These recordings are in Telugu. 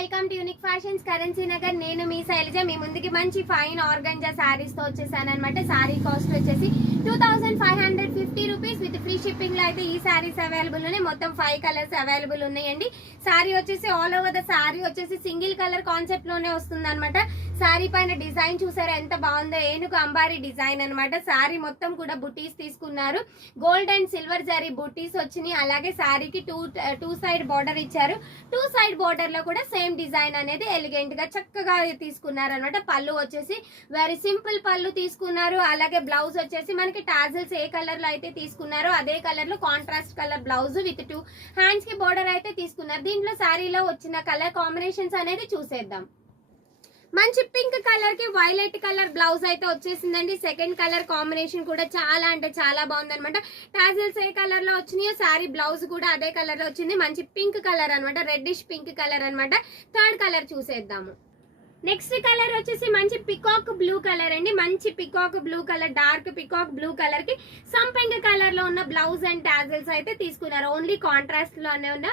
Welcome to unique fashions currency Nagar. నేను మీ శైలజ మీ ముందుకి మంచి ఫైన్ ఆర్గంజా సారీస్ తో వచ్చేసాను అనమాట. సారీ కాస్ట్ వచ్చేసి 2550 రూపీస్ విత్ ఫ్రీ షిప్పింగ్ లో అయితే ఈ సారీస్ అవైలబుల్ ఉన్నాయి. మొత్తం 5 కలర్స్ అవైలబుల్ ఉన్నాయండి. సారీ వచ్చేసి ఆల్ ఓవర్ ద సారీ వచ్చేసి సింగిల్ కలర్ కాన్సెప్ట్ లోనే వస్తుంది అనమాట. సారీ పైన డిజైన్ చూసారా ఎంత బాగుందో, ఏనుగు అంబారీ డిజైన్ అనమాట. సారీ మొత్తం కూడా బుటీస్ తీసుకున్నారు, గోల్డ్ అండ్ సిల్వర్ జరీ బుటీస్ వచ్చినాయి. అలాగే సారీకి టూ సైడ్ బార్డర్ ఇచ్చారు. టూ సైడ్ బార్డర్ లో కూడా సేమ్ డిజైన్ అనేది ఎలిగెంట్ గా చక్కగా తీసుకున్నారు అనమాట. పళ్ళు వచ్చేసి వెరీ సింపుల్ పళ్ళు తీసుకున్నారు. అలాగే బ్లౌజ్ వచ్చేసి మనకి టాజిల్స్ ఏ కలర్ లో అయితే తీసుకున్నారో అదే కలర్ లో contrast colour blouse with 2 hands కి బార్డర్ అయితే తీసుకున్నారు. దీంట్లో సారీలో వచ్చిన కలర్ కాంబినేషన్స్ అనేది చూసేద్దాం. మంచి పింక్ కలర్ కి వైలెట్ కలర్ బ్లౌజ్ అయితే వచ్చేసిందండి. సెకండ్ కలర్ కాంబినేషన్ కూడా చాలా అంటే చాలా బాగుంది అనమాట. టాజిల్స్ ఏ కలర్ లో వచ్చినాయో సారీ బ్లౌజ్ కూడా అదే కలర్ లో వచ్చింది. మంచి పింక్ కలర్ అనమాట, రెడ్డిష్ పింక్ కలర్ అనమాట. థర్డ్ కలర్ చూసేద్దాము. నెక్స్ట్ కలర్ వచ్చేసి మంచి పికాక్ బ్లూ కలర్ అండి. మంచి peacock blue colour, dark peacock blue colour కి సంపెంగ కలర్ లో ఉన్న బ్లౌజ్ అండ్ టాజిల్స్ అయితే తీసుకున్నారు. ఓన్లీ కాంట్రాస్ట్ లోనే ఉన్న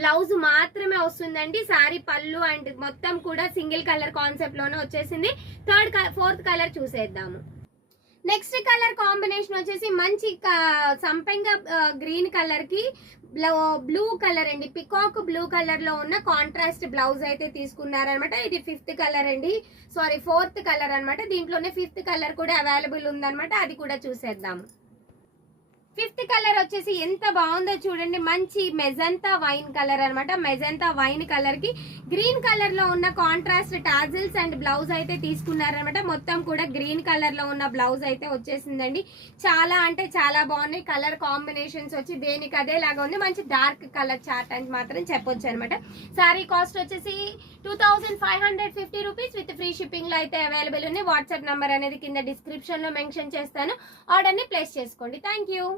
బ్లౌజ్ మాత్రమే వస్తుందండి. సారీ పళ్ళు అండ్ మొత్తం కూడా సింగిల్ కలర్ కాన్సెప్ట్ లోనే వచ్చేసింది. ఫోర్త్ కలర్ చూసేద్దాము. నెక్స్ట్ కలర్ కాంబినేషన్ వచ్చేసి మంచి సంపెంగ గ్రీన్ కలర్ కి బ్లూ కలర్ అండి. పికాక్ బ్లూ కలర్ లో ఉన్న కాంట్రాస్ట్ బ్లౌజ్ అయితే తీసుకున్నారనమాట. ఇది ఫోర్త్ కలర్ అనమాట. దీంట్లోనే 5th కలర్ కూడా అవైలబుల్ ఉందన్నమాట. అది కూడా చూసేద్దాము. 5th కలర్ వచ్చేసి ఎంత బాగుందో చూడండి. మంచి మెజంతా వైన్ కలర్ అనమాట. మెజంతా వైన్ కలర్ కి గ్రీన్ కలర్ లో ఉన్న కాంట్రాస్ట్ టాజిల్స్ అండ్ బ్లౌజ్ అయితే తీసుకున్నారనమాట. మొత్తం కూడా గ్రీన్ కలర్ లో ఉన్న బ్లౌజ్ అయితే వచ్చేసిందండి. చాలా అంటే చాలా బాగున్నాయి. కలర్ కాంబినేషన్స్ వచ్చి దేనికి అదే లాగా ఉంది. మంచి డార్క్ కలర్ చార్ట్ అని మాత్రం చెప్పొచ్చు అనమాట. సారీ కాస్ట్ వచ్చేసి 2550 రూపీస్ విత్ ఫ్రీ షిప్పింగ్ లో అయితే అవైలబుల్ ఉంది. వాట్సాప్ నంబర్ అనేది కింద డిస్క్రిప్షన్ లో మెన్షన్ చేస్తాను. ఆర్డర్ ని ప్లేస్ చేసుకోండి. Thank you.